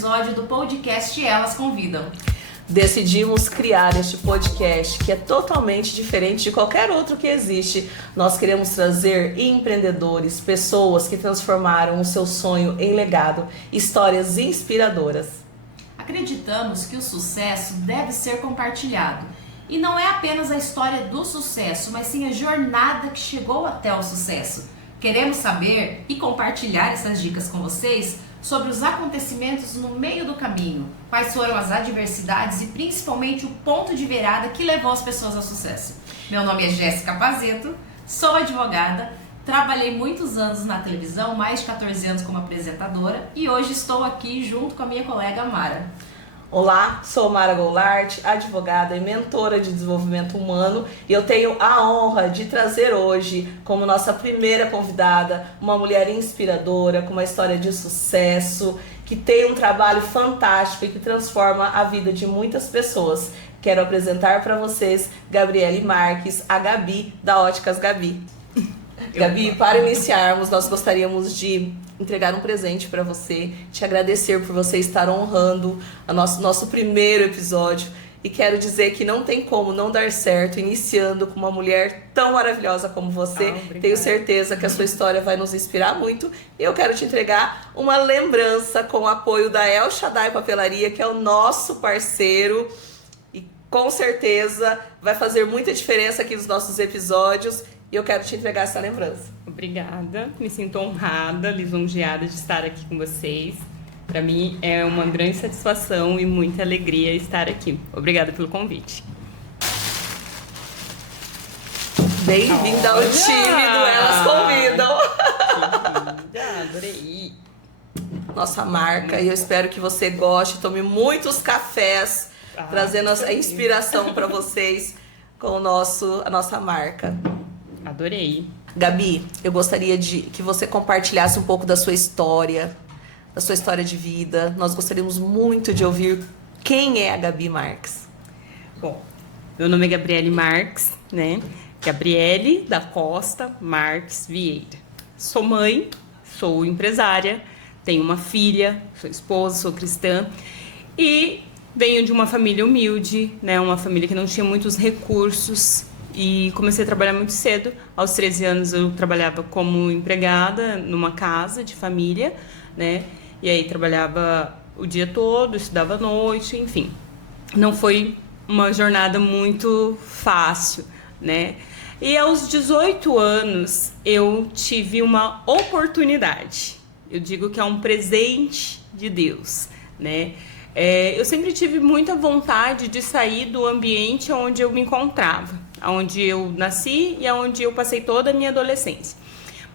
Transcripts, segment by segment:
episódio do podcast Elas Convidam. Decidimos criar este podcast que é totalmente diferente de qualquer outro que existe. Nós queremos trazer empreendedores, pessoas que transformaram o seu sonho em legado, histórias inspiradoras. Acreditamos que o sucesso deve ser compartilhado. E não é apenas a história do sucesso, mas sim a jornada que chegou até o sucesso. Queremos saber e compartilhar essas dicas com vocês sobre os acontecimentos no meio do caminho, quais foram as adversidades e principalmente o ponto de virada que levou as pessoas ao sucesso. Meu nome é Jéssica Pazeto, sou advogada, trabalhei muitos anos na televisão, mais de 14 anos como apresentadora e hoje estou aqui junto com a minha colega Mara. Olá, sou Mara Goulart, advogada e mentora de desenvolvimento humano e eu tenho a honra de trazer hoje como nossa primeira convidada uma mulher inspiradora, com uma história de sucesso, que tem um trabalho fantástico e que transforma a vida de muitas pessoas. Quero apresentar para vocês Gabriele Marques, a Gabi da Óticas Gabi. Gabi, para iniciarmos, nós gostaríamos de entregar um presente para você, te agradecer por você estar honrando o nosso primeiro episódio e quero dizer que não tem como não dar certo iniciando com uma mulher tão maravilhosa como você. Tenho certeza que a sua história vai nos inspirar muito e eu quero te entregar uma lembrança com o apoio da El Shaddai Papelaria, que é o nosso parceiro e com certeza vai fazer muita diferença aqui nos nossos episódios. E eu quero te entregar essa lembrança. Obrigada, me sinto honrada, lisonjeada de estar aqui com vocês. Para mim é uma grande satisfação e muita alegria estar aqui. Obrigada pelo convite. Bem-vinda ao time do Elas Convidam. Adorei. Nossa marca, e eu espero que você goste, tome muitos cafés, trazendo a inspiração para vocês com a nossa marca. Adorei. Gabi, eu gostaria que você compartilhasse um pouco da sua história de vida. Nós gostaríamos muito de ouvir quem é a Gabi Marques. Bom, meu nome é Gabriele Marques, né? Gabriele da Costa Marques Vieira. Sou mãe, sou empresária, tenho uma filha, sou esposa, sou cristã e venho de uma família humilde, né? Uma família que não tinha muitos recursos. E comecei a trabalhar muito cedo. Aos 13 anos eu trabalhava como empregada numa casa de família, né? E aí trabalhava o dia todo, estudava à noite, enfim. Não foi uma jornada muito fácil, né? E aos 18 anos eu tive uma oportunidade. Eu digo que é um presente de Deus, né? Eu sempre tive muita vontade de sair do ambiente onde eu me encontrava, onde eu nasci e onde eu passei toda a minha adolescência.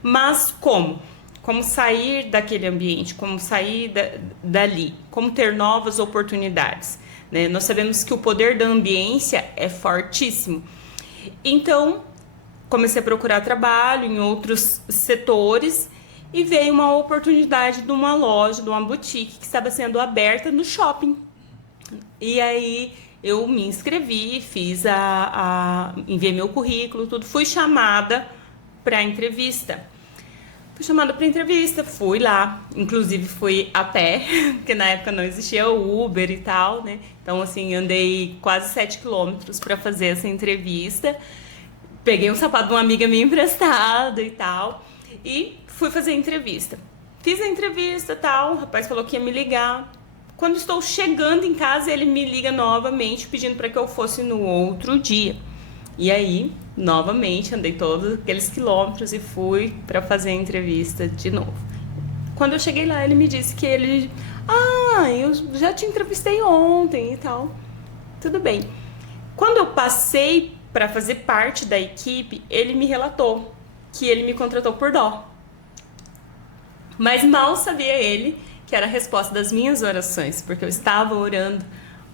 Mas como? Como sair daquele ambiente? Como sair dali? Como ter novas oportunidades? Né? Nós sabemos que o poder da ambiência é fortíssimo. Então, comecei a procurar trabalho em outros setores e veio uma oportunidade de uma loja, de uma boutique que estava sendo aberta no shopping. E aí eu me inscrevi, enviei meu currículo, tudo. Fui chamada para entrevista. Fui lá. Inclusive fui a pé, porque na época não existia o Uber e tal, né? Então, assim, andei quase 7 quilômetros para fazer essa entrevista. Peguei um sapato de uma amiga minha emprestada e tal. E fui fazer a entrevista. Fiz a entrevista e tal, o rapaz falou que ia me ligar. Quando estou chegando em casa, ele me liga novamente, pedindo para que eu fosse no outro dia. E aí, novamente, andei todos aqueles quilômetros e fui para fazer a entrevista de novo. Quando eu cheguei lá, ele me disse que eu já te entrevistei ontem e tal. Tudo bem. Quando eu passei para fazer parte da equipe, ele me relatou que ele me contratou por dó. Mas mal sabia ele que era a resposta das minhas orações, porque eu estava orando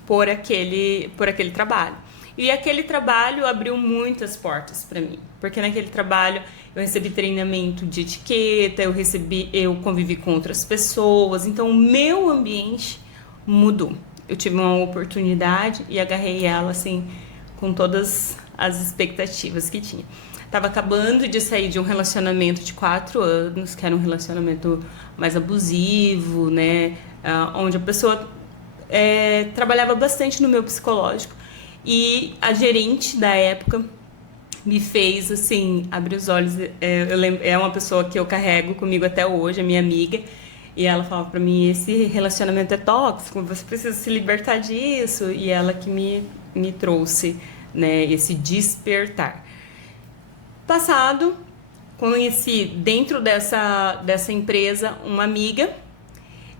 por aquele trabalho. E aquele trabalho abriu muitas portas para mim, porque naquele trabalho eu recebi treinamento de etiqueta, eu convivi com outras pessoas, então o meu ambiente mudou. Eu tive uma oportunidade e agarrei ela assim com todas as expectativas que tinha. Estava acabando de sair de um relacionamento de 4 anos, que era um relacionamento mais abusivo, né? onde a pessoa trabalhava bastante no meu psicológico. E a gerente da época me fez, assim, abrir os olhos. Eu lembro, é uma pessoa que eu carrego comigo até hoje, a minha amiga. E ela falava pra mim, esse relacionamento é tóxico, você precisa se libertar disso. E ela que me trouxe, né, esse despertar. Passado, conheci dentro dessa empresa uma amiga.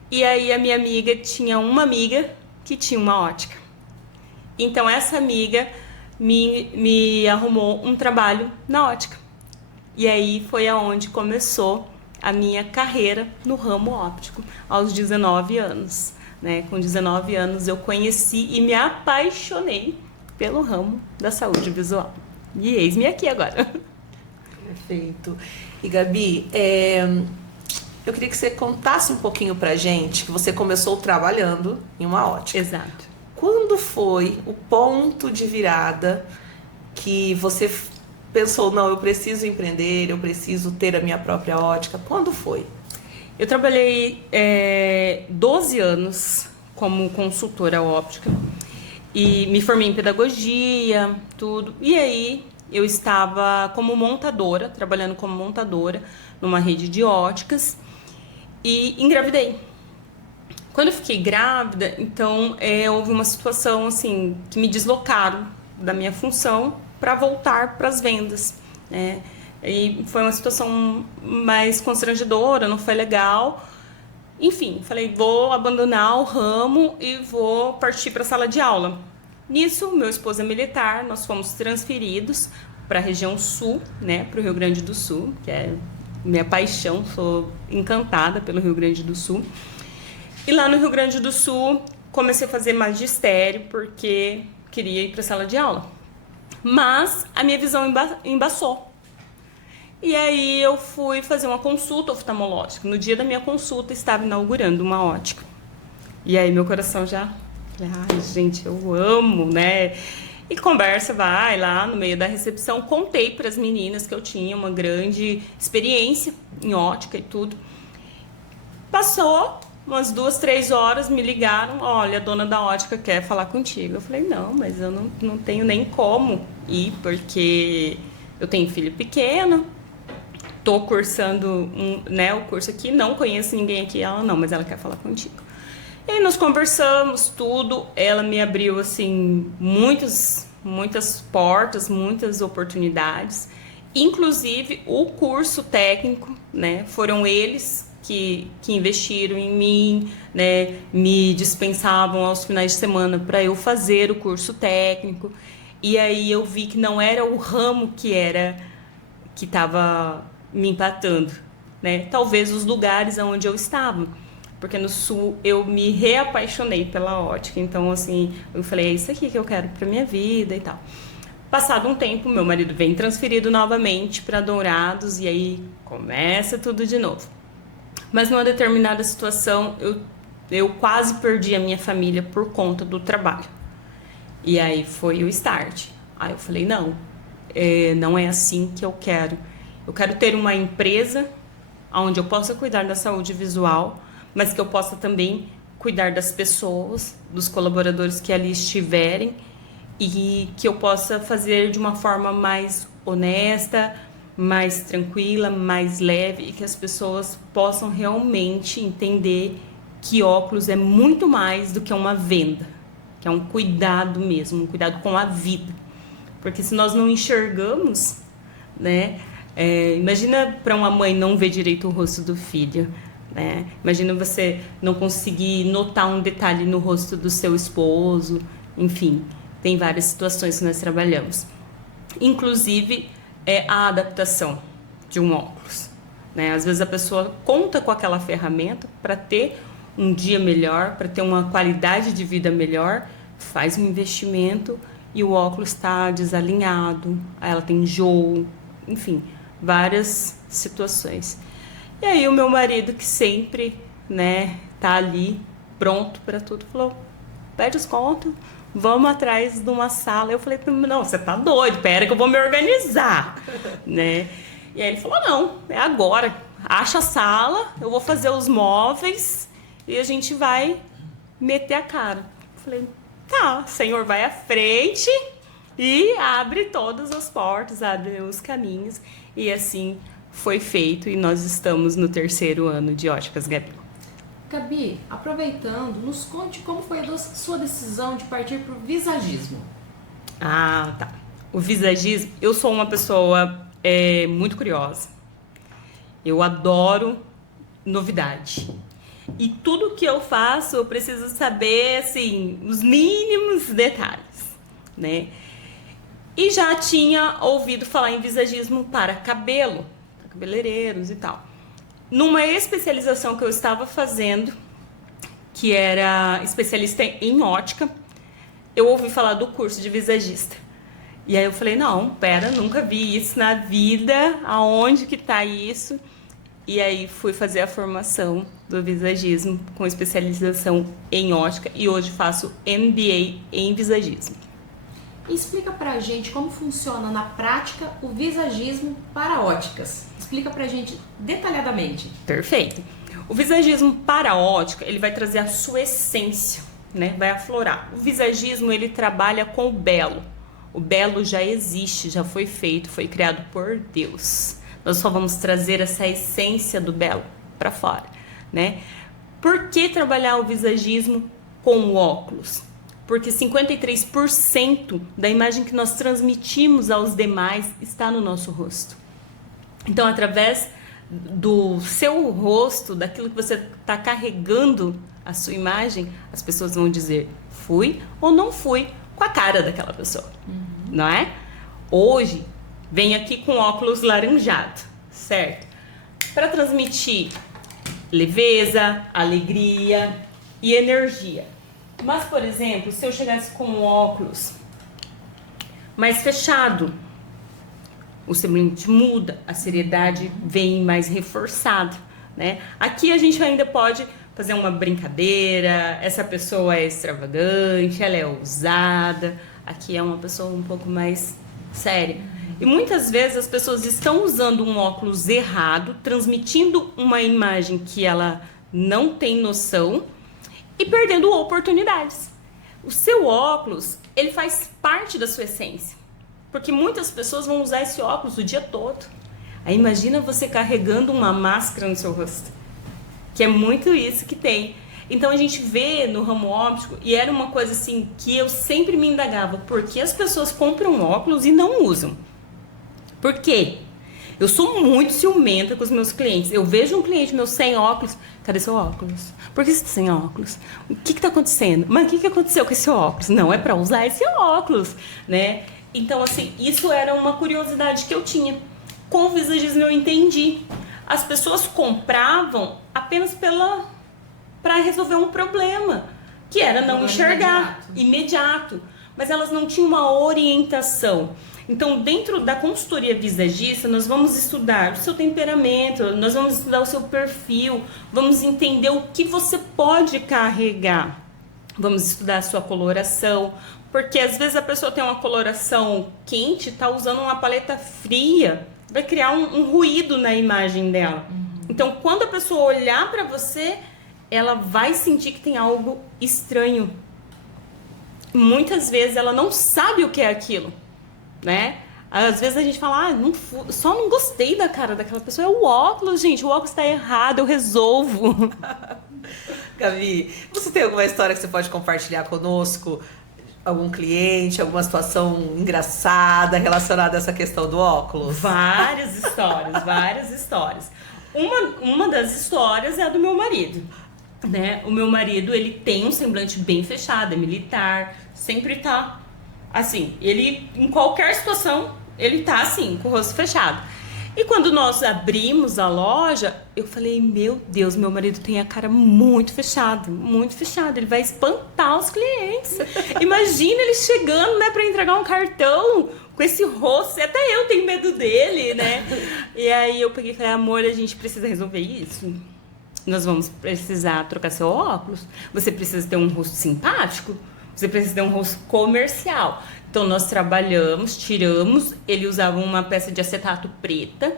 E aí a minha amiga tinha uma amiga que tinha uma ótica. Então essa amiga me arrumou um trabalho na ótica. E aí foi aonde começou a minha carreira no ramo óptico, aos 19 anos. Né? Com 19 anos eu conheci e me apaixonei pelo ramo da saúde visual. E eis-me aqui agora. Perfeito. E Gabi, eu queria que você contasse um pouquinho pra gente que você começou trabalhando em uma ótica. Exato. Quando foi o ponto de virada que você pensou, não, eu preciso empreender, eu preciso ter a minha própria ótica? Quando foi? Eu trabalhei 12 anos como consultora óptica e me formei em pedagogia, tudo. E aí eu estava como montadora, trabalhando como montadora numa rede de óticas e engravidei. Quando eu fiquei grávida, então houve uma situação assim que me deslocaram da minha função para voltar para as vendas, né? E foi uma situação mais constrangedora, não foi legal. Enfim, falei, vou abandonar o ramo e vou partir para a sala de aula. Nisso, meu esposo é militar, nós fomos transferidos para a região sul, né, para o Rio Grande do Sul, que é minha paixão, sou encantada pelo Rio Grande do Sul. E lá no Rio Grande do Sul, comecei a fazer magistério, porque queria ir para a sala de aula. Mas a minha visão embaçou. E aí eu fui fazer uma consulta oftalmológica. No dia da minha consulta, estava inaugurando uma ótica. E aí meu coração já... Ai, gente, eu amo, né? E conversa vai lá no meio da recepção. Contei para as meninas que eu tinha uma grande experiência em ótica e tudo. Passou umas 2, 3 horas, me ligaram. Olha, a dona da ótica quer falar contigo. Eu falei, não, mas eu não tenho nem como ir, porque eu tenho filho pequeno. Tô cursando o curso aqui, não conheço ninguém aqui. Ela, não, mas ela quer falar contigo. E aí nós conversamos, tudo. Ela me abriu, assim, muitas portas, muitas oportunidades. Inclusive, o curso técnico, né? Foram eles que investiram em mim, né? Me dispensavam aos finais de semana para eu fazer o curso técnico. E aí eu vi que não era o ramo que estava me empatando, né? Talvez os lugares onde eu estava. Porque no Sul eu me reapaixonei pela ótica. Então, assim, eu falei, é isso aqui que eu quero pra minha vida e tal. Passado um tempo, meu marido vem transferido novamente para Dourados e aí começa tudo de novo. Mas numa determinada situação, eu quase perdi a minha família por conta do trabalho. E aí foi o start. Aí eu falei, não é assim que eu quero. Eu quero ter uma empresa onde eu possa cuidar da saúde visual, mas que eu possa também cuidar das pessoas, dos colaboradores que ali estiverem e que eu possa fazer de uma forma mais honesta, mais tranquila, mais leve e que as pessoas possam realmente entender que óculos é muito mais do que uma venda, que é um cuidado mesmo, um cuidado com a vida. Porque se nós não enxergamos, né? Imagina para uma mãe não ver direito o rosto do filho. Né? Imagina você não conseguir notar um detalhe no rosto do seu esposo. Enfim, tem várias situações que nós trabalhamos. Inclusive, a adaptação de um óculos. Né? Às vezes a pessoa conta com aquela ferramenta para ter um dia melhor, para ter uma qualidade de vida melhor, faz um investimento e o óculos está desalinhado, aí ela tem enjoo, enfim, várias situações. E aí o meu marido, que sempre, né, tá ali, pronto para tudo, falou, pede os contos, vamos atrás de uma sala. Eu falei, não, você tá doido, pera que eu vou me organizar, né? E aí ele falou, não, é agora, acha a sala, eu vou fazer os móveis e a gente vai meter a cara. Falei, tá, Senhor vai à frente e abre todas as portas, abre os caminhos. E assim foi feito e nós estamos no 3º ano de Óticas Gabi. Gabi, aproveitando, nos conte como foi a sua decisão de partir para o visagismo. Ah, tá. O visagismo, eu sou uma pessoa muito curiosa. Eu adoro novidade. E tudo que eu faço, eu preciso saber, assim, os mínimos detalhes, né? E já tinha ouvido falar em visagismo para cabelo, para cabeleireiros e tal. Numa especialização que eu estava fazendo, que era especialista em ótica, eu ouvi falar do curso de visagista. E aí eu falei, não, pera, nunca vi isso na vida, aonde que tá isso? E aí fui fazer a formação do visagismo com especialização em ótica e hoje faço MBA em visagismo. Explica pra gente como funciona na prática o visagismo para óticas. Explica pra gente detalhadamente. Perfeito. O visagismo para ótica, ele vai trazer a sua essência, né? Vai aflorar. O visagismo, ele trabalha com o belo. O belo já existe, já foi feito, foi criado por Deus. Nós só vamos trazer essa essência do belo para fora, né? Por que trabalhar o visagismo com o óculos? Porque 53% da imagem que nós transmitimos aos demais está no nosso rosto. Então, através do seu rosto, daquilo que você está carregando a sua imagem, as pessoas vão dizer fui ou não fui com a cara daquela pessoa, não é? Hoje, vem aqui com óculos laranjado, certo? Para transmitir leveza, alegria e energia. Mas, por exemplo, se eu chegasse com um óculos mais fechado, o semblante muda, a seriedade vem mais reforçada, né? Aqui a gente ainda pode fazer uma brincadeira, essa pessoa é extravagante, ela é ousada, aqui é uma pessoa um pouco mais séria. E muitas vezes as pessoas estão usando um óculos errado, transmitindo uma imagem que ela não tem noção e perdendo oportunidades. O seu óculos, ele faz parte da sua essência, porque muitas pessoas vão usar esse óculos o dia todo. Aí imagina você carregando uma máscara no seu rosto, que é muito isso que tem. Então a gente vê no ramo óptico, e era uma coisa assim que eu sempre me indagava, por que as pessoas compram óculos e não usam? Por quê? Eu sou muito ciumenta com os meus clientes. Eu vejo um cliente meu sem óculos. Cadê seu óculos? Por que você está sem óculos? O que está acontecendo? Mas o que aconteceu com esse óculos? Não é para usar esse óculos, né? Então, assim, isso era uma curiosidade que eu tinha. Com o visagismo eu entendi. As pessoas compravam apenas para resolver um problema, que era não enxergar, imediato. Mas elas não tinham uma orientação. Então, dentro da consultoria visagista, nós vamos estudar o seu temperamento, nós vamos estudar o seu perfil, vamos entender o que você pode carregar. Vamos estudar a sua coloração, porque às vezes a pessoa tem uma coloração quente, está usando uma paleta fria, vai criar um ruído na imagem dela. Então, quando a pessoa olhar para você, ela vai sentir que tem algo estranho. Muitas vezes ela não sabe o que é aquilo, né? Às vezes a gente fala, só não gostei da cara daquela pessoa. É o óculos, gente, o óculos está errado, eu resolvo. Gabi, você tem alguma história que você pode compartilhar conosco? Algum cliente, alguma situação engraçada relacionada a essa questão do óculos? Várias histórias, várias histórias. Uma das histórias é a do meu marido, né? O meu marido, ele tem um semblante bem fechado, é militar, sempre tá assim, ele em qualquer situação, ele tá assim, com o rosto fechado. E quando nós abrimos a loja, eu falei, meu Deus, meu marido tem a cara muito fechada, ele vai espantar os clientes. Imagina ele chegando, né, para entregar um cartão com esse rosto, até eu tenho medo dele, né? E aí eu peguei e falei, amor, a gente precisa resolver isso. Nós vamos precisar trocar seu óculos, você precisa ter um rosto simpático, você precisa ter um rosto comercial. Então, nós trabalhamos, tiramos, ele usava uma peça de acetato preta,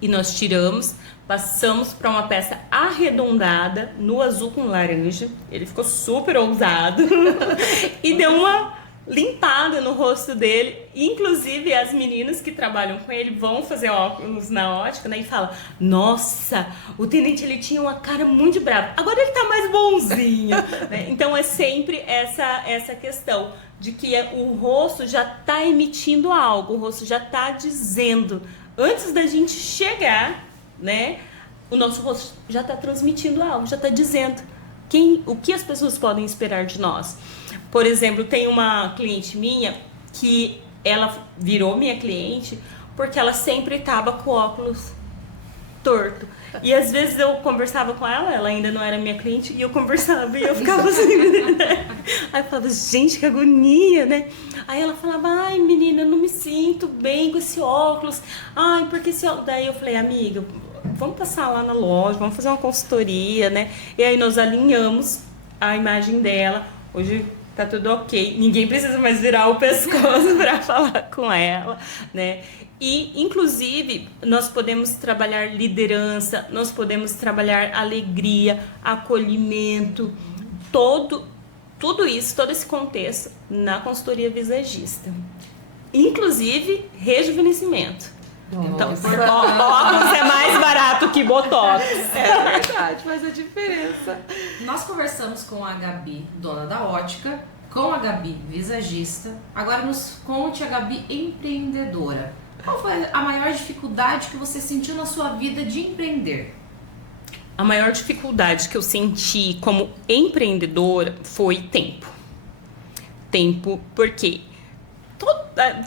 e nós tiramos, passamos para uma peça arredondada no azul com laranja. Ele ficou super ousado e deu uma limpada no rosto dele. Inclusive as meninas que trabalham com ele vão fazer óculos na ótica, né, e falam: nossa, o tenente ele tinha uma cara muito brava, agora ele tá mais bonzinho. Né? Então é sempre essa questão de que o rosto já tá emitindo algo, o rosto já tá dizendo, antes da gente chegar, né, o nosso rosto já tá transmitindo algo, já tá dizendo o que as pessoas podem esperar de nós. Por exemplo, tem uma cliente minha que ela virou minha cliente porque ela sempre estava com óculos torto. E às vezes eu conversava com ela ainda não era minha cliente, e eu conversava e eu ficava assim, né? Aí eu falava, gente, que agonia, né? Aí ela falava, ai, menina, eu não me sinto bem com esse óculos. Ai, porque esse óculos... Daí eu falei, amiga, vamos passar lá na loja, vamos fazer uma consultoria, né? E aí nós alinhamos a imagem dela. Hoje tá tudo ok, ninguém precisa mais virar o pescoço para falar com ela, né? E, inclusive, nós podemos trabalhar liderança, nós podemos trabalhar alegria, acolhimento, tudo isso, todo esse contexto na consultoria visagista. Inclusive, rejuvenescimento. Então, óculos é mais barato que botox. É verdade, faz a diferença. Nós conversamos com a Gabi, dona da ótica, com a Gabi, visagista. Agora nos conte a Gabi, empreendedora. Qual foi a maior dificuldade que você sentiu na sua vida de empreender? A maior dificuldade que eu senti como empreendedora foi tempo. Tempo, porque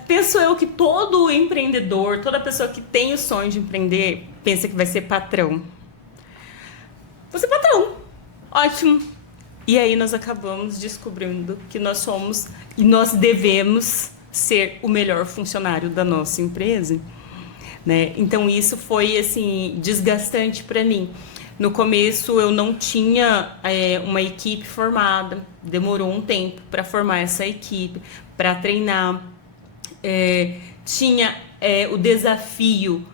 penso eu que todo empreendedor, toda pessoa que tem o sonho de empreender, pensa que vai ser patrão. Vou ser patrão. Ótimo. E aí nós acabamos descobrindo que nós somos e nós devemos ser o melhor funcionário da nossa empresa, né? Então isso foi assim desgastante para mim. No começo eu não tinha uma equipe formada, demorou um tempo para formar essa equipe, para treinar. Tinha o desafio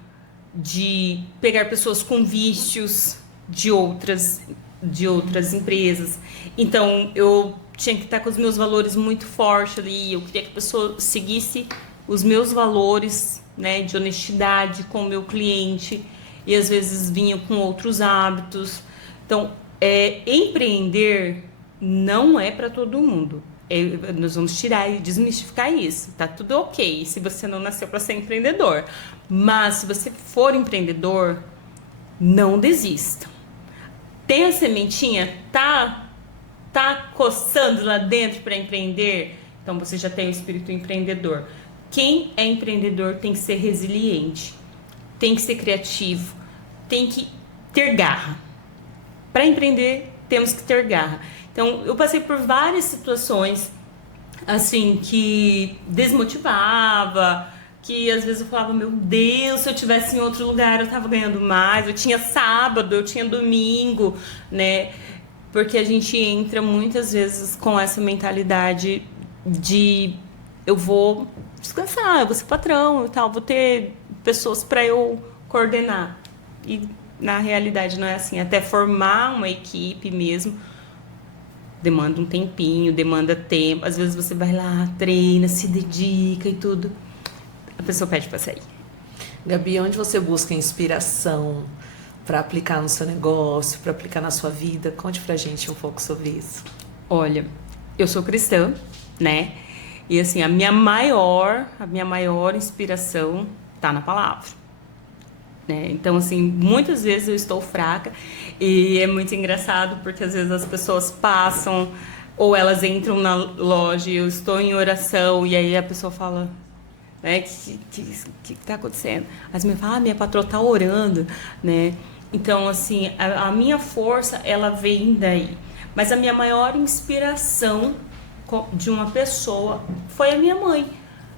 de pegar pessoas com vícios de outras empresas. Então eu tinha que estar com os meus valores muito fortes ali. Eu queria que a pessoa seguisse os meus valores, né, de honestidade com o meu cliente, e às vezes vinha com outros hábitos. Então, empreender não é para todo mundo. Nós vamos tirar e desmistificar isso. Tá tudo ok se você não nasceu para ser empreendedor. Mas se você for empreendedor, não desista. Tem a sementinha, tá coçando lá dentro para empreender? Então você já tem o espírito empreendedor. Quem é empreendedor tem que ser resiliente, tem que ser criativo, tem que ter garra. Para empreender, temos que ter garra. Então, eu passei por várias situações, assim, que desmotivava, que às vezes eu falava, meu Deus, se eu tivesse em outro lugar eu tava ganhando mais. Eu tinha sábado, eu tinha domingo, né? Porque a gente entra muitas vezes com essa mentalidade de eu vou descansar, eu vou ser patrão e tal, vou ter pessoas para eu coordenar. E na realidade não é assim. Até formar uma equipe mesmo demanda um tempinho, demanda tempo. Às vezes você vai lá, treina, se dedica e tudo. A pessoa pede para sair. Gabi, onde você busca inspiração para aplicar no seu negócio, para aplicar na sua vida? Conte pra gente um pouco sobre isso. Olha, eu sou cristã, né? E assim, a minha maior inspiração tá na palavra, né? Então, assim, muitas vezes eu estou fraca e é muito engraçado porque às vezes as pessoas passam ou elas entram na loja e eu estou em oração e aí a pessoa fala, né, que tá acontecendo? As meninas falam, minha patroa tá orando, né? Então, assim, a minha força, ela vem daí. Mas a minha maior inspiração de uma pessoa foi a minha mãe,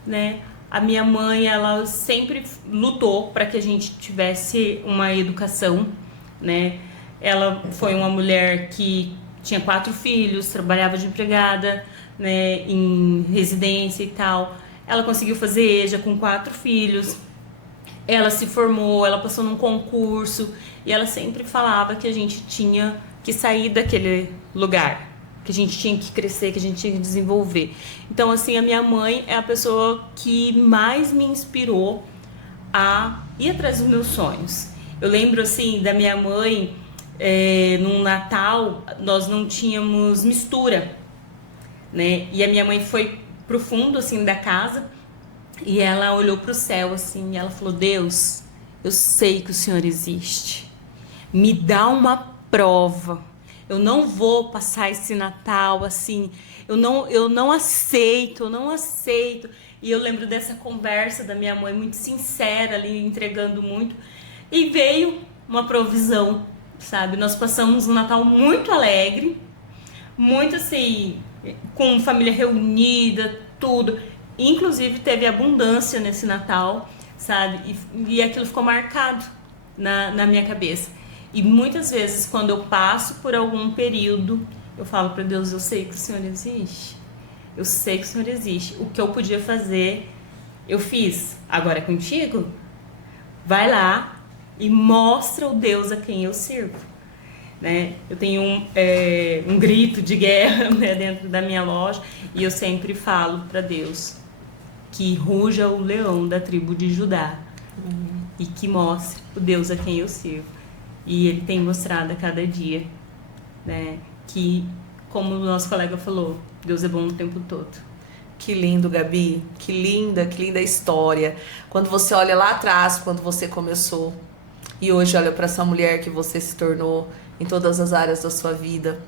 né? A minha mãe, ela sempre lutou para que a gente tivesse uma educação, né? Ela foi uma mulher que tinha 4 filhos, trabalhava de empregada, né, em residência e tal. Ela conseguiu fazer EJA com 4 filhos. ela se formou, ela passou num concurso e ela sempre falava que a gente tinha que sair daquele lugar, que a gente tinha que crescer, que a gente tinha que desenvolver. Então, assim, a minha mãe é a pessoa que mais me inspirou a ir atrás dos meus sonhos. Eu lembro, assim, da minha mãe, num Natal, nós não tínhamos mistura, né? E a minha mãe foi pro fundo, assim, da casa e ela olhou pro céu, assim, e ela falou: Deus, eu sei que o Senhor existe. Me dá uma prova. Eu não vou passar esse Natal assim. Eu não aceito, eu não aceito. E eu lembro dessa conversa da minha mãe muito sincera ali, entregando muito. E veio uma provisão, sabe? Nós passamos um Natal muito alegre, muito assim, com família reunida, tudo. Inclusive teve abundância nesse Natal, sabe? E aquilo ficou marcado na minha cabeça. E muitas vezes, quando eu passo por algum período, eu falo para Deus: eu sei que o Senhor existe. Eu sei que o Senhor existe. O que eu podia fazer, eu fiz. Agora é contigo? Vai lá e mostra o Deus a quem eu sirvo. Né? Eu tenho um grito de guerra, né, dentro da minha loja, e eu sempre falo para Deus que ruja o leão da tribo de Judá. E que mostre o Deus a quem eu sirvo. E ele tem mostrado a cada dia, né, que, como o nosso colega falou, Deus é bom o tempo todo. Que lindo, Gabi. Que linda história. Quando você olha lá atrás, quando você começou, e hoje olha para essa mulher que você se tornou em todas as áreas da sua vida,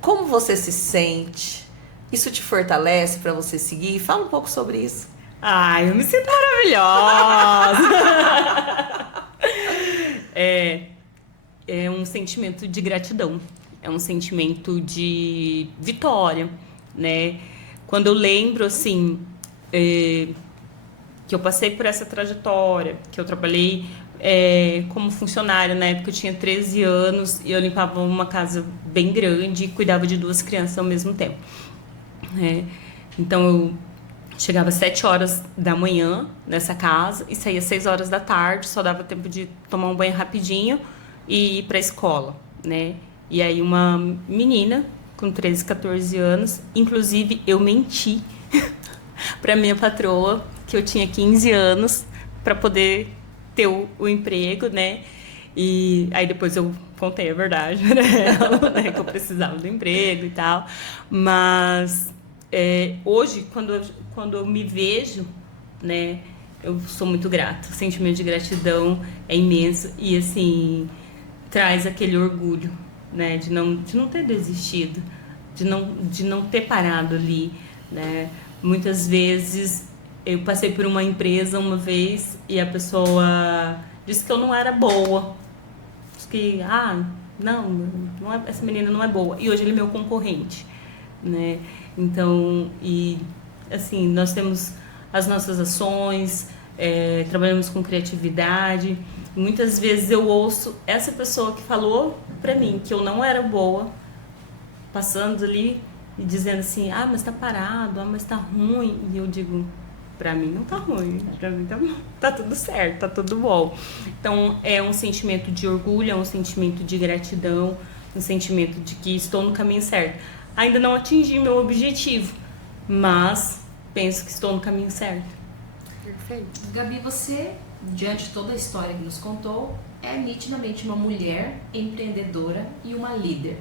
como você se sente? Isso te fortalece para você seguir? Fala um pouco sobre isso. Ai, eu me sinto maravilhosa! É um sentimento de gratidão, é um sentimento de vitória, né? Quando eu lembro, assim, que eu passei por essa trajetória, que eu trabalhei como funcionária, na época eu tinha 13 anos e eu limpava uma casa bem grande e cuidava de 2 crianças ao mesmo tempo. Então eu chegava às 7 horas da manhã nessa casa e saía às 6 horas da tarde, só dava tempo de tomar um banho rapidinho e ir para a escola, né? E aí uma menina com 13, 14 anos, inclusive eu menti para minha patroa que eu tinha 15 anos para poder ter o emprego, né? E aí depois eu contei a verdade pra ela, né? Que eu precisava do emprego e tal. Mas hoje, quando eu me vejo, né? Eu sou muito grata. O sentimento de gratidão é imenso e, assim, traz aquele orgulho, né? De não ter desistido, de não ter parado ali, né? Muitas vezes eu passei por uma empresa uma vez e a pessoa disse que eu não era boa. Disse que, não é, essa menina não é boa. E hoje ele é meu concorrente, né? Então, e assim, nós temos as nossas ações, trabalhamos com criatividade. Muitas vezes eu ouço essa pessoa que falou pra mim que eu não era boa, passando ali e dizendo assim: mas tá parado, mas tá ruim. E eu digo: pra mim não tá ruim, pra mim tá tudo certo, tá tudo bom. Então é um sentimento de orgulho, é um sentimento de gratidão, um sentimento de que estou no caminho certo. Ainda não atingi meu objetivo, mas penso que estou no caminho certo. Perfeito. Gabi, você, diante de toda a história que nos contou, é nitidamente uma mulher empreendedora e uma líder.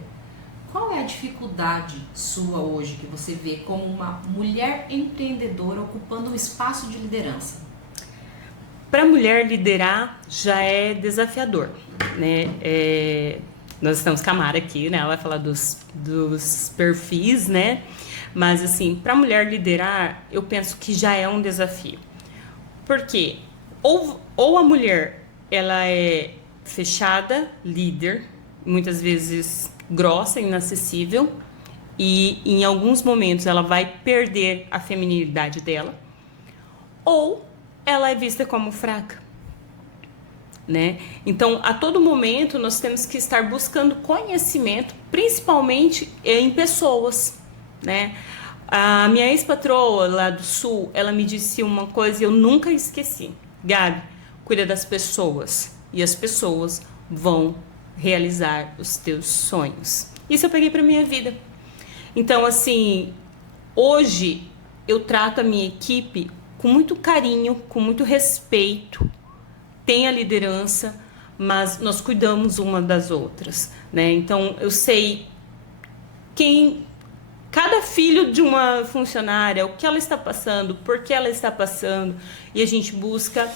Qual é a dificuldade sua hoje que você vê como uma mulher empreendedora ocupando um espaço de liderança? Para a mulher liderar já é desafiador, né? Nós estamos com a Mara aqui, né? Ela vai falar dos perfis, né? Mas assim, para a mulher liderar, eu penso que já é um desafio. Porque ou a mulher ela é fechada, líder, muitas vezes grossa, inacessível, e em alguns momentos ela vai perder a feminilidade dela, ou ela é vista como fraca, né? Então, a todo momento nós temos que estar buscando conhecimento, principalmente em pessoas, né? A minha ex-patroa lá do Sul, ela me disse uma coisa e eu nunca esqueci: Gabi, cuida das pessoas. E as pessoas vão realizar os teus sonhos. Isso eu peguei pra minha vida. Então, assim, hoje eu trato a minha equipe com muito carinho, com muito respeito. Tem a liderança, mas nós cuidamos uma das outras, né? Então, eu sei cada filho de uma funcionária, o que ela está passando, por que ela está passando, e a gente busca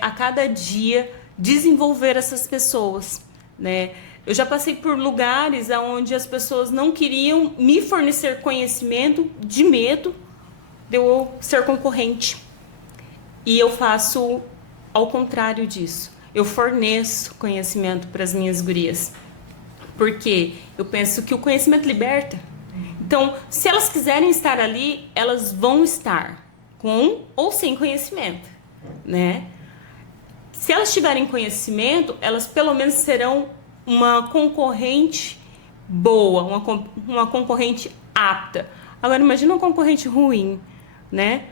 a cada dia desenvolver essas pessoas, né? Eu já passei por lugares onde as pessoas não queriam me fornecer conhecimento de medo de eu ser concorrente. E eu faço ao contrário disso. Eu forneço conhecimento para as minhas gurias. Porque eu penso que o conhecimento liberta. Então, se elas quiserem estar ali, elas vão estar, com ou sem conhecimento, né? Se elas tiverem conhecimento, elas pelo menos serão uma concorrente boa, uma concorrente apta. Agora, imagina uma concorrente ruim, né?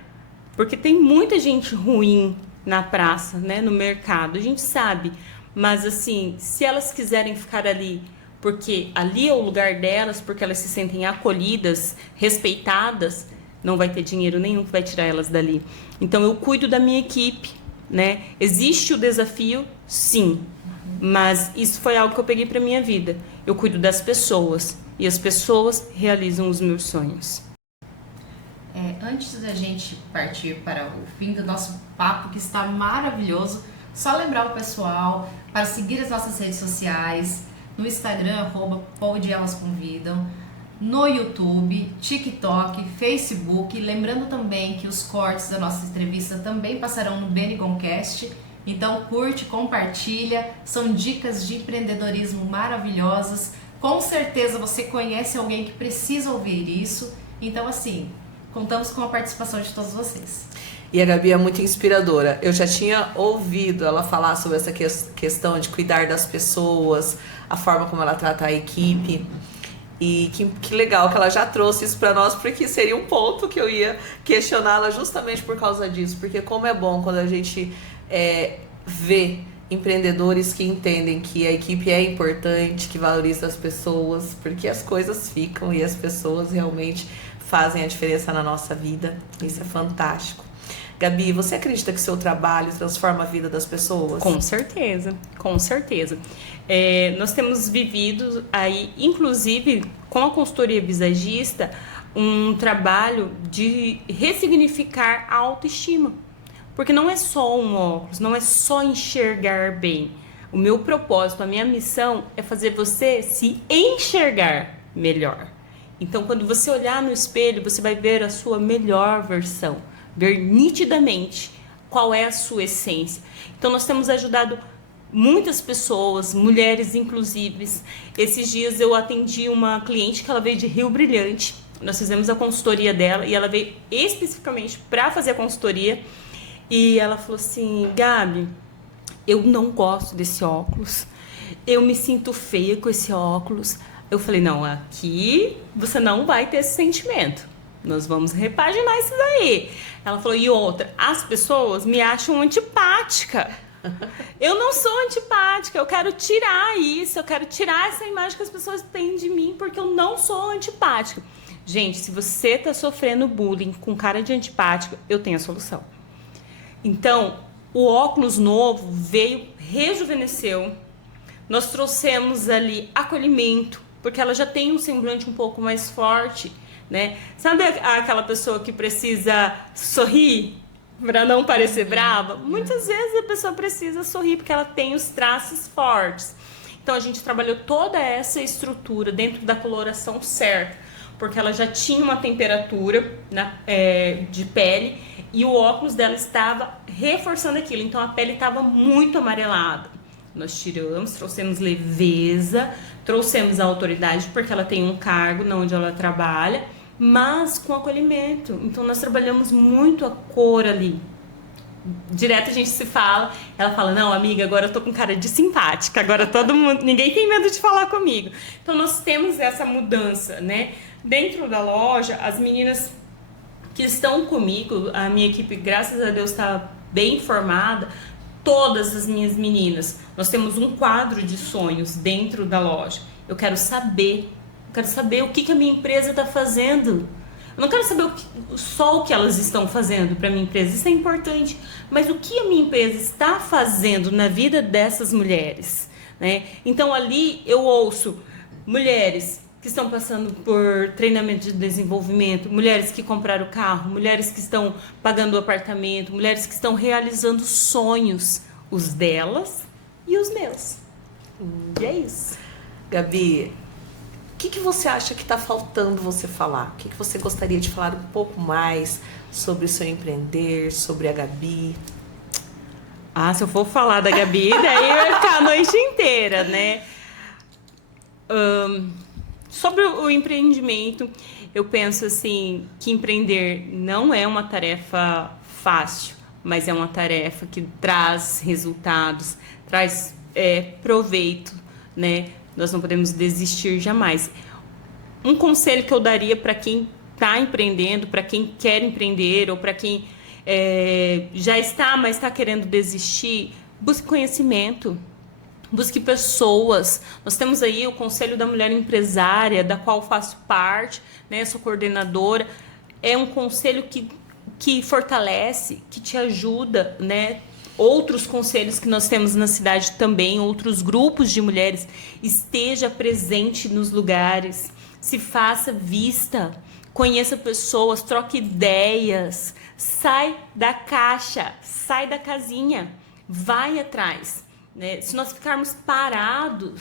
Porque tem muita gente ruim na praça, né? No mercado, a gente sabe. Mas, assim, se elas quiserem ficar ali, porque ali é o lugar delas, porque elas se sentem acolhidas, respeitadas, não vai ter dinheiro nenhum que vai tirar elas dali. Então, eu cuido da minha equipe, né? Existe o desafio? Sim. Mas isso foi algo que eu peguei para minha vida. Eu cuido das pessoas e as pessoas realizam os meus sonhos. Antes da gente partir para o fim do nosso papo, que está maravilhoso, só lembrar o pessoal para seguir as nossas redes sociais, no Instagram, @PodElasConvidam, no YouTube, TikTok, Facebook. Lembrando também que os cortes da nossa entrevista também passarão no Benigoncast. Então curte, compartilha, são dicas de empreendedorismo maravilhosas. Com certeza você conhece alguém que precisa ouvir isso. Então, assim, contamos com a participação de todos vocês. E a Gabi é muito inspiradora. Eu já tinha ouvido ela falar sobre essa questão de cuidar das pessoas, a forma como ela trata a equipe. E que legal que ela já trouxe isso para nós, porque seria um ponto que eu ia questioná-la justamente por causa disso. Porque como é bom quando a gente vê empreendedores que entendem que a equipe é importante, que valoriza as pessoas, porque as coisas ficam e as pessoas realmente fazem a diferença na nossa vida. Isso é fantástico. Gabi, você acredita que seu trabalho transforma a vida das pessoas? Com certeza, com certeza. Nós temos vivido aí, inclusive com a consultoria visagista, um trabalho de ressignificar a autoestima. Porque não é só um óculos, não é só enxergar bem. O meu propósito, a minha missão é fazer você se enxergar melhor. Então, quando você olhar no espelho, você vai ver a sua melhor versão, ver nitidamente qual é a sua essência. Então, nós temos ajudado muitas pessoas, mulheres inclusive. Esses dias eu atendi uma cliente que ela veio de Rio Brilhante. Nós fizemos a consultoria dela e ela veio especificamente para fazer a consultoria. E ela falou assim: Gabi, eu não gosto desse óculos, eu me sinto feia com esse óculos. Eu falei: não, aqui você não vai ter esse sentimento, nós vamos repaginar isso daí. Ela falou: e outra, as pessoas me acham antipática. Eu não sou antipática, eu quero tirar isso, eu quero tirar essa imagem que as pessoas têm de mim, porque eu não sou antipática. Gente, se você tá sofrendo bullying com cara de antipático, eu tenho a solução. Então, o óculos novo veio, rejuvenesceu. Nós trouxemos ali acolhimento, porque ela já tem um semblante um pouco mais forte, né? Sabe aquela pessoa que precisa sorrir para não parecer brava? Muitas vezes a pessoa precisa sorrir porque ela tem os traços fortes. Então, a gente trabalhou toda essa estrutura dentro da coloração certa, porque ela já tinha uma temperatura de pele e o óculos dela estava reforçando aquilo. Então, a pele estava muito amarelada. Nós tiramos, trouxemos leveza, trouxemos a autoridade, porque ela tem um cargo onde ela trabalha, mas com acolhimento. Então, nós trabalhamos muito a cor ali. Direto a gente se fala, ela fala: não, amiga, agora eu tô com cara de simpática, agora todo mundo, ninguém tem medo de falar comigo. Então, nós temos essa mudança, né? Dentro da loja, as meninas que estão comigo, a minha equipe, graças a Deus, está bem formada. todas as minhas meninas, nós temos um quadro de sonhos dentro da loja. Eu quero saber o que a minha empresa está fazendo. Eu não quero saber só o que elas estão fazendo para a minha empresa, isso é importante, mas o que a minha empresa está fazendo na vida dessas mulheres, né? Então ali eu ouço mulheres que estão passando por treinamento de desenvolvimento, mulheres que compraram carro, mulheres que estão pagando o apartamento, mulheres que estão realizando sonhos, os delas e os meus. E é isso. Gabi, o que você acha que está faltando você falar? O que você gostaria de falar um pouco mais sobre o seu empreender, sobre a Gabi? Se eu for falar da Gabi, daí vai ficar a noite inteira, né? Sobre o empreendimento, eu penso assim, que empreender não é uma tarefa fácil, mas é uma tarefa que traz resultados, traz proveito, né? Nós não podemos desistir jamais. Um conselho que eu daria para quem está empreendendo, para quem quer empreender ou para quem já está, mas está querendo desistir, busque conhecimento. Busque pessoas. Nós temos aí o Conselho da Mulher Empresária, da qual faço parte, né? Sou coordenadora. É um conselho que fortalece, que te ajuda, né? Outros conselhos que nós temos na cidade também, outros grupos de mulheres, esteja presente nos lugares, se faça vista, conheça pessoas, troque ideias, sai da caixa, sai da casinha, vai atrás. Né? Se nós ficarmos parados,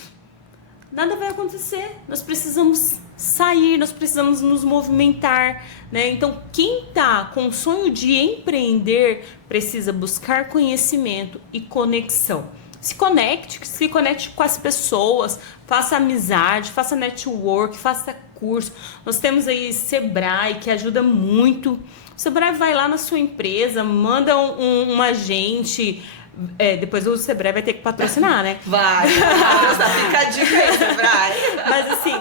nada vai acontecer. Nós precisamos sair, nós precisamos nos movimentar, né? Então, quem está com o sonho de empreender precisa buscar conhecimento e conexão. Se conecte com as pessoas, faça amizade, faça network, faça curso. Nós temos aí Sebrae, que ajuda muito. O Sebrae vai lá na sua empresa, manda um agente. Depois o Sebrae vai ter que patrocinar, né? Vai, fica a dica aí, Sebrae. Mas assim,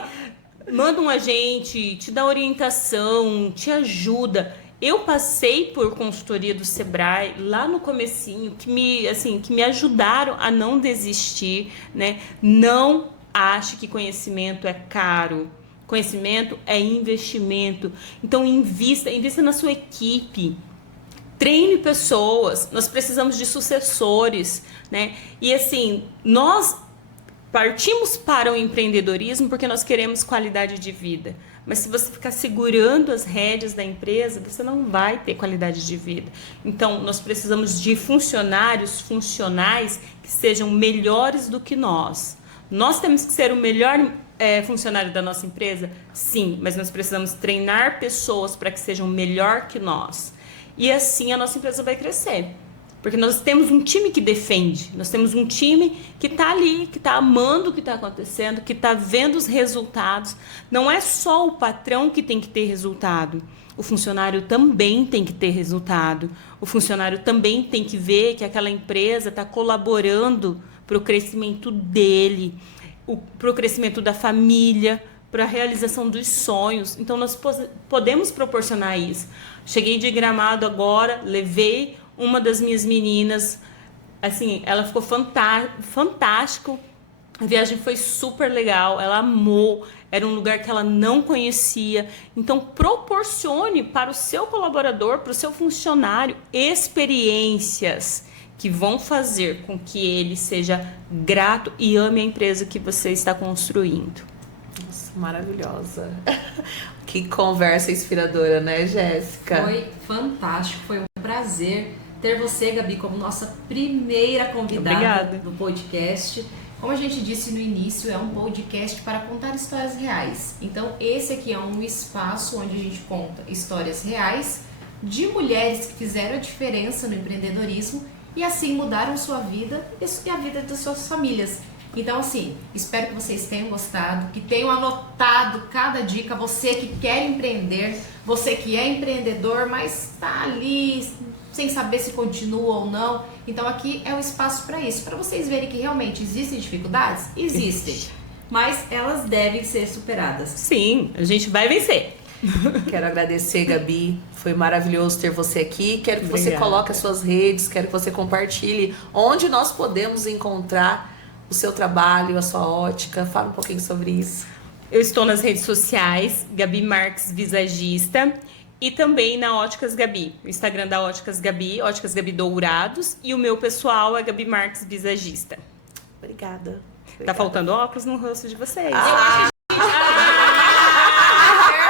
manda um agente, te dá orientação, te ajuda. Eu passei por consultoria do Sebrae lá no comecinho, que me ajudaram a não desistir, né? Não ache que conhecimento é caro. Conhecimento é investimento. Então invista na sua equipe. Treine pessoas, nós precisamos de sucessores, né? E assim, nós partimos para o empreendedorismo porque nós queremos qualidade de vida. Mas se você ficar segurando as rédeas da empresa, você não vai ter qualidade de vida. Então, nós precisamos de funcionários funcionais que sejam melhores do que nós. Nós temos que ser o melhor funcionário da nossa empresa? Sim, mas nós precisamos treinar pessoas para que sejam melhor que nós. E assim a nossa empresa vai crescer. Porque nós temos um time que defende, nós temos um time que está ali, que está amando o que está acontecendo, que está vendo os resultados. Não é só o patrão que tem que ter resultado, o funcionário também tem que ter resultado. O funcionário também tem que ver que aquela empresa está colaborando para o crescimento dele, para o crescimento da família, para a realização dos sonhos. Então nós podemos proporcionar isso. Cheguei de Gramado agora, levei uma das minhas meninas, assim, ela ficou fantástico. A viagem foi super legal, ela amou, era um lugar que ela não conhecia. Então proporcione para o seu colaborador, para o seu funcionário, experiências que vão fazer com que ele seja grato e ame a empresa que você está construindo. Nossa, maravilhosa. Que conversa inspiradora, né, Jéssica? Foi fantástico, foi um prazer ter você, Gabi, como nossa primeira convidada Obrigada. do podcast. Como a gente disse no início, é um podcast para contar histórias reais. Então, esse aqui é um espaço onde a gente conta histórias reais de mulheres que fizeram a diferença no empreendedorismo e assim mudaram sua vida e a vida das suas famílias. Então, assim, espero que vocês tenham gostado, que tenham anotado cada dica. Você que quer empreender, você que é empreendedor, mas está ali sem saber se continua ou não. Então, aqui é o espaço para isso, para vocês verem que realmente existem dificuldades? Existem, mas elas devem ser superadas. Sim, a gente vai vencer. Quero agradecer, Gabi. Foi maravilhoso ter você aqui. Quero que você Obrigada. coloque as suas redes, quero que você compartilhe onde nós podemos encontrar o seu trabalho, a sua ótica. Fala um pouquinho sobre isso. Eu estou nas redes sociais, Gabi Marques Visagista, e também na Óticas Gabi. O Instagram da Óticas Gabi, Óticas Gabi Dourados, e o meu pessoal é Gabi Marques Visagista. Obrigada. Tá faltando óculos no rosto de vocês.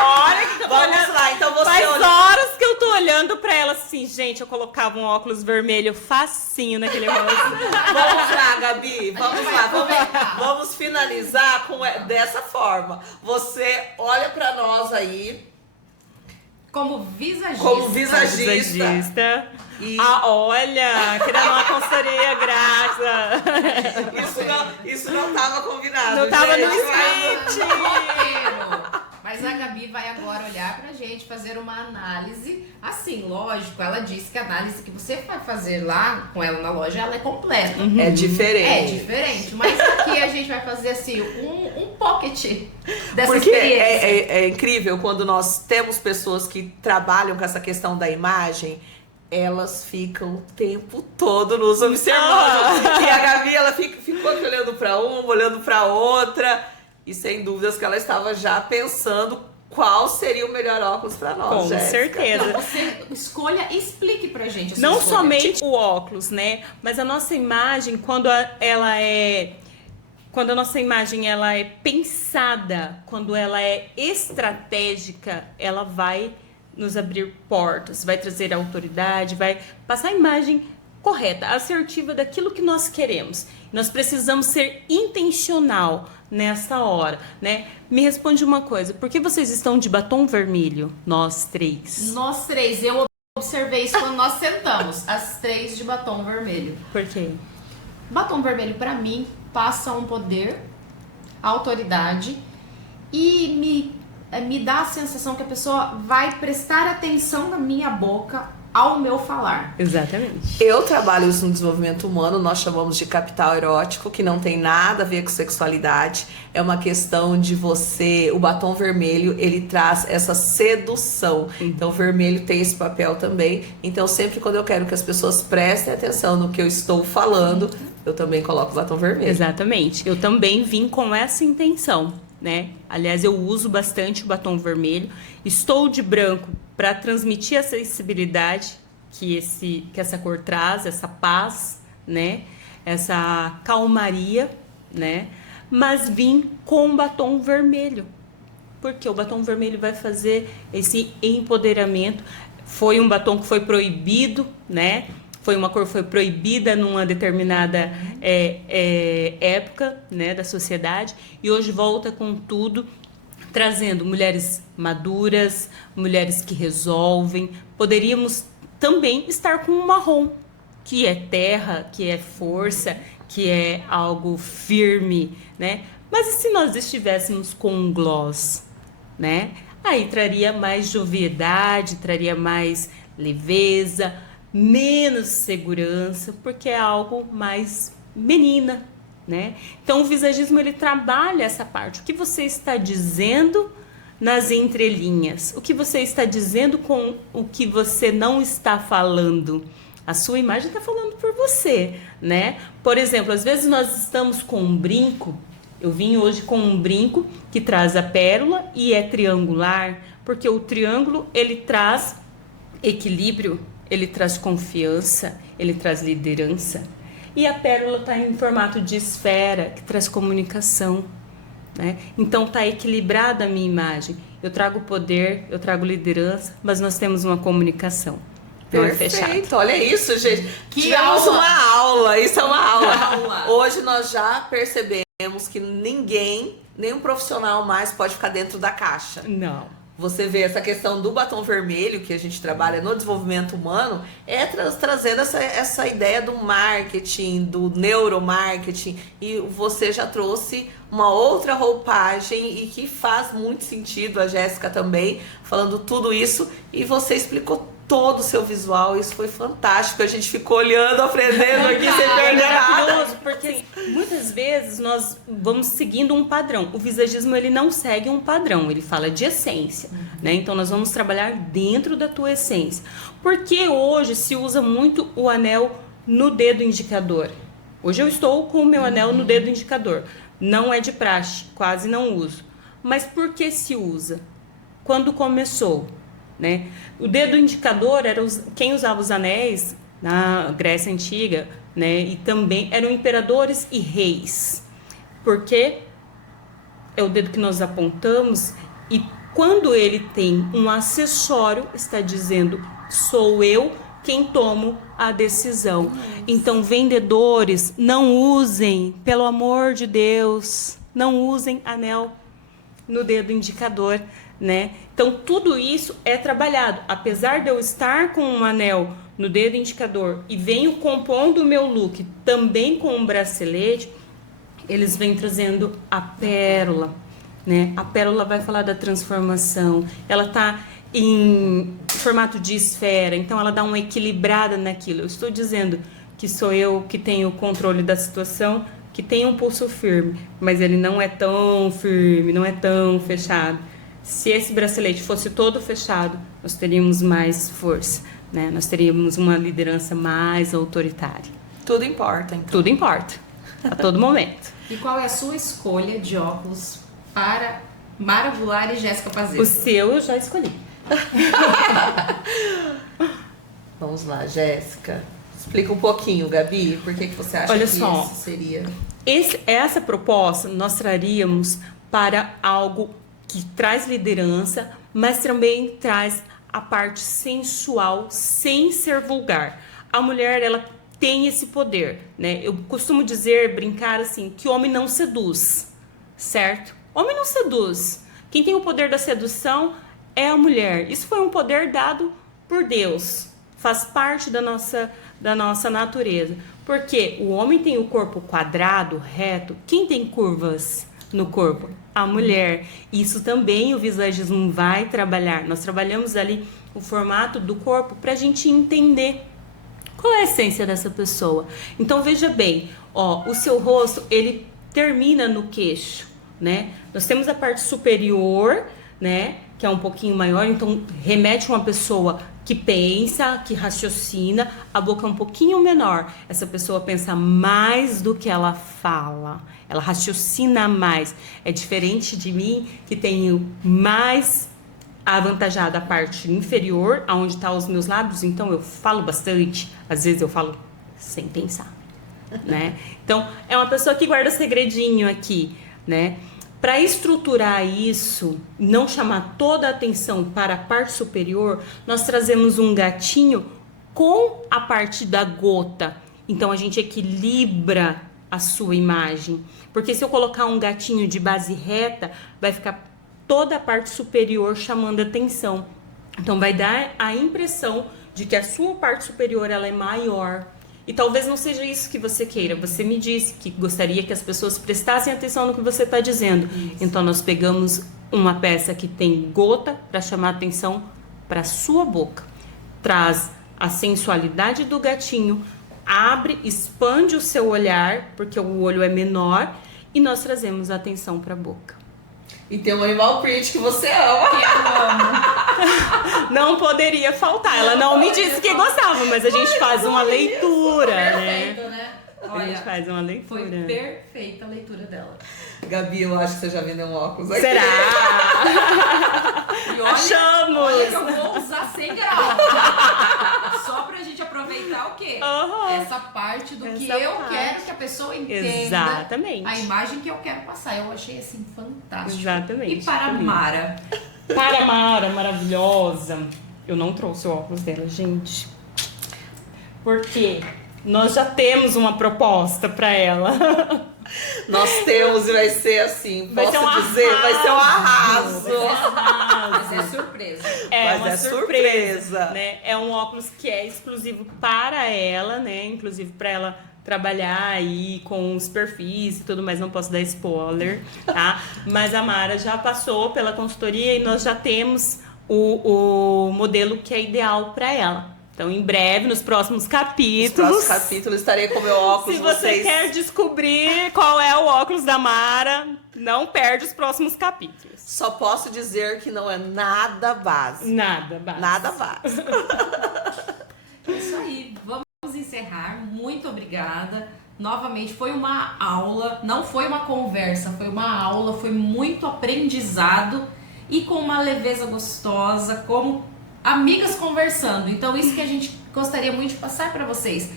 Olha que vamos lá, então você Faz olha. horas que eu tô olhando pra ela assim, gente, eu colocava um óculos vermelho facinho naquele rosto. Vamos lá, Gabi. Vamos lá. Vamos finalizar dessa forma. Você olha pra nós aí Como visagista. como visagista. Visagista. E Olha, querendo uma consultoria grátis. isso não tava combinado. Não tava no gente. script. Roteiro. Mas a Gabi vai agora olhar pra gente, fazer uma análise. Assim, lógico, ela disse que a análise que você vai fazer lá com ela na loja, ela é completa. É diferente. É diferente, mas aqui a gente vai fazer assim, um pocket dessa Porque experiência. é incrível quando nós temos pessoas que trabalham com essa questão da imagem, elas ficam o tempo todo nos observando. E a Gabi, ela ficou aqui olhando pra uma, olhando pra outra, e sem dúvidas que ela estava já pensando qual seria o melhor óculos pra nós, Com Jéssica. certeza. Você escolha e explique pra gente a sua Não escolha. somente o óculos, né? Mas a nossa imagem, quando a nossa imagem ela é pensada, quando ela é estratégica, ela vai nos abrir portas, vai trazer autoridade, vai passar a imagem correta, assertiva daquilo que nós queremos. Nós precisamos ser intencional nessa hora, né? Me responde uma coisa, por que vocês estão de batom vermelho, nós três? Nós três, eu observei isso quando nós sentamos, as três de batom vermelho. Por quê? Batom vermelho pra mim passa um poder, autoridade e me dá a sensação que a pessoa vai prestar atenção na minha boca ao meu falar. Exatamente. Eu trabalho isso no desenvolvimento humano, nós chamamos de capital erótico, que não tem nada a ver com sexualidade. É uma questão de você, o batom vermelho, ele traz essa sedução. Então o vermelho tem esse papel também. Então sempre quando eu quero que as pessoas prestem atenção no que eu estou falando, eu também coloco o batom vermelho. Exatamente. Eu também vim com essa intenção, né? Aliás, eu uso bastante o batom vermelho. Estou de branco para transmitir essa sensibilidade que essa cor traz, essa paz, né? Essa calmaria, né? Mas vim com batom vermelho. Porque o batom vermelho vai fazer esse empoderamento. Foi um batom que foi proibido, né? Foi uma cor que foi proibida numa determinada época, né, da sociedade, e hoje volta com tudo, trazendo mulheres maduras, mulheres que resolvem. Poderíamos também estar com um marrom, que é terra, que é força, que é algo firme, né? Mas e se nós estivéssemos com um gloss, né? Aí traria mais joviedade, traria mais leveza, menos segurança, porque é algo mais menina, né? Então o visagismo ele trabalha essa parte. O que você está dizendo nas entrelinhas? O que você está dizendo com o que você não está falando? A sua imagem está falando por você, né? Por exemplo, às vezes nós estamos com um brinco. Eu vim hoje com um brinco que traz a pérola e é triangular, porque o triângulo ele traz equilíbrio, ele traz confiança, ele traz liderança. E a pérola está em formato de esfera, que traz comunicação, né? Então está equilibrada a minha imagem. Eu trago poder, eu trago liderança, mas nós temos uma comunicação. Não é fechado. Perfeito, olha isso, gente. Que Tivemos aula! uma aula, isso é uma aula. Aula. Hoje nós já percebemos que nenhum profissional mais pode ficar dentro da caixa. Não. Você vê essa questão do batom vermelho, que a gente trabalha no desenvolvimento humano, trazendo essa ideia do marketing, do neuromarketing. E você já trouxe uma outra roupagem e que faz muito sentido. A Jéssica também falando tudo isso e você explicou todo o seu visual, isso foi fantástico. A gente ficou olhando, aprendendo aqui sem perder nada. Maravilhoso, porque muitas vezes nós vamos seguindo um padrão. O visagismo, ele não segue um padrão, ele fala de essência, né? Então nós vamos trabalhar dentro da tua essência. Porque hoje se usa muito o anel no dedo indicador. Hoje eu estou com o meu anel no dedo indicador. Não é de praxe, quase não uso. Mas por que se usa? Quando começou? Né? O dedo indicador era quem usava os anéis na Grécia Antiga, né? E também eram imperadores e reis, porque é o dedo que nós apontamos e quando ele tem um acessório, está dizendo, sou eu quem tomo a decisão. Então, vendedores, não usem, pelo amor de Deus, não usem anel no dedo indicador, né? Então tudo isso é trabalhado. Apesar de eu estar com um anel no dedo indicador e venho compondo o meu look também com um bracelete, eles vêm trazendo a pérola, né? A pérola vai falar da transformação. Ela tá em formato de esfera, então ela dá uma equilibrada naquilo. Eu estou dizendo que sou eu que tenho o controle da situação, que tem um pulso firme, mas ele não é tão firme, não é tão fechado. Se esse bracelete fosse todo fechado, nós teríamos mais força, né? Nós teríamos uma liderança mais autoritária. Tudo importa, então. Tudo importa, a todo momento. E qual é a sua escolha de óculos para Mara Goulart e Jéssica Pazetta? O seu eu já escolhi. Vamos lá, Jéssica. Explica um pouquinho, Gabi, por que você acha Olha que só, isso seria... Essa proposta nós traríamos para algo que traz liderança, mas também traz a parte sensual sem ser vulgar. A mulher, ela tem esse poder, né? Eu costumo dizer, brincar assim, que o homem não seduz, certo? Homem não seduz. Quem tem o poder da sedução é a mulher. Isso foi um poder dado por Deus. Faz parte da nossa natureza. Porque o homem tem o corpo quadrado, reto. Quem tem curvas no corpo? A mulher. Isso também o visagismo vai trabalhar. Nós trabalhamos ali o formato do corpo para a gente entender qual é a essência dessa pessoa. Então veja bem, ó, o seu rosto ele termina no queixo, né? Nós temos a parte superior, né? Que é um pouquinho maior, então remete uma pessoa que pensa, que raciocina, a boca é um pouquinho menor. Essa pessoa pensa mais do que ela fala, ela raciocina mais. É diferente de mim, que tenho mais avantajada a parte inferior, onde estão os meus lábios, então eu falo bastante, às vezes eu falo sem pensar, né? Então, é uma pessoa que guarda segredinho aqui, né? Para estruturar isso, não chamar toda a atenção para a parte superior, nós trazemos um gatinho com a parte da gota. Então, a gente equilibra a sua imagem. Porque se eu colocar um gatinho de base reta, vai ficar toda a parte superior chamando atenção. Então, vai dar a impressão de que a sua parte superior ela é maior. E talvez não seja isso que você queira. Você me disse que gostaria que as pessoas prestassem atenção no que você está dizendo. Isso. Então, nós pegamos uma peça que tem gota para chamar atenção para a sua boca. Traz a sensualidade do gatinho, abre, expande o seu olhar, porque o olho é menor, e nós trazemos a atenção para a boca. E tem um animal print que você ama. Que eu amo. Não poderia faltar. Ela não me disse que gostava, mas a gente faz uma leitura, Perfeito, né? A gente faz uma leitura. Foi perfeita a leitura dela. Gabi, eu acho que você já vendeu um óculos aqui. Será? E olha, Achamos! Olha que eu vou usar 100 graus. Só pra gente aproveitar o quê? Uhum. Essa parte do que Essa eu parte. quero que a pessoa entenda. Exatamente. A imagem que eu quero passar. Eu achei assim fantástico. Exatamente. E para a Mara? Para a Mara, maravilhosa. Eu não trouxe o óculos dela, gente. Porque nós já temos uma proposta para ela. Nós temos e vai ser assim, Vai posso ser um dizer, vai ser um arraso. arraso. Mas é surpresa. É Mas uma é surpresa, surpresa. né? É um óculos que é exclusivo para ela, né? Inclusive para ela trabalhar aí com os perfis e tudo mais, não posso dar spoiler, tá? Mas a Mara já passou pela consultoria e nós já temos o modelo que é ideal para ela. Então, em breve, nos próximos capítulos... Nos próximos capítulos estarei com o meu óculos. Se você quer descobrir qual é o óculos da Mara, não perde os próximos capítulos. Só posso dizer que não é nada básico. Nada básico. Nada básico. É isso aí, vamos encerrar. Muito obrigada. Novamente, foi uma aula, não foi uma conversa, foi uma aula, foi muito aprendizado e com uma leveza gostosa, como amigas conversando. Então, isso que a gente gostaria muito de passar para vocês.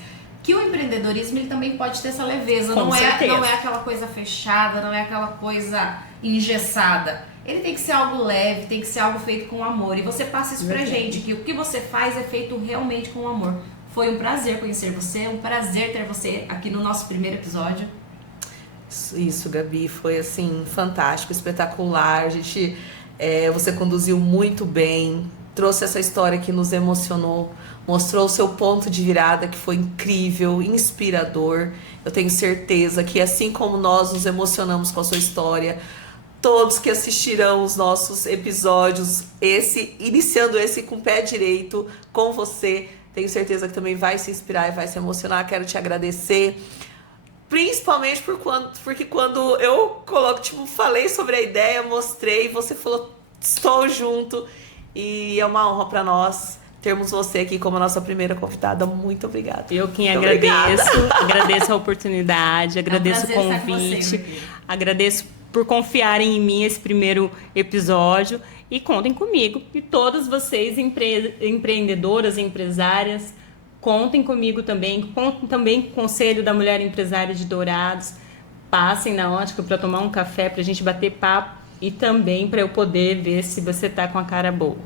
Que o empreendedorismo ele também pode ter essa leveza, não é aquela coisa fechada, não é aquela coisa engessada. Ele tem que ser algo leve, tem que ser algo feito com amor. E você passa isso pra gente, que o que você faz é feito realmente com amor. Foi um prazer conhecer você, um prazer ter você aqui no nosso primeiro episódio. Isso, Gabi, foi assim, fantástico, espetacular. Você conduziu muito bem, trouxe essa história que nos emocionou, mostrou o seu ponto de virada, que foi incrível, inspirador. Eu tenho certeza que assim como nós nos emocionamos com a sua história, todos que assistirão os nossos episódios, iniciando esse com o pé direito, com você, tenho certeza que também vai se inspirar e vai se emocionar. Quero te agradecer, principalmente porque quando eu falei sobre a ideia, mostrei, você falou, estou junto, e é uma honra para nós termos você aqui como a nossa primeira convidada. Muito obrigada. Eu quem muito agradeço, obrigada. Agradeço a oportunidade, agradeço o convite, agradeço por confiarem em mim esse primeiro episódio e contem comigo. E todas vocês, empreendedoras, empresárias, contem comigo também, contem também com o Conselho da Mulher Empresária de Dourados, passem na ótica para tomar um café, para a gente bater papo e também para eu poder ver se você tá com a cara boa.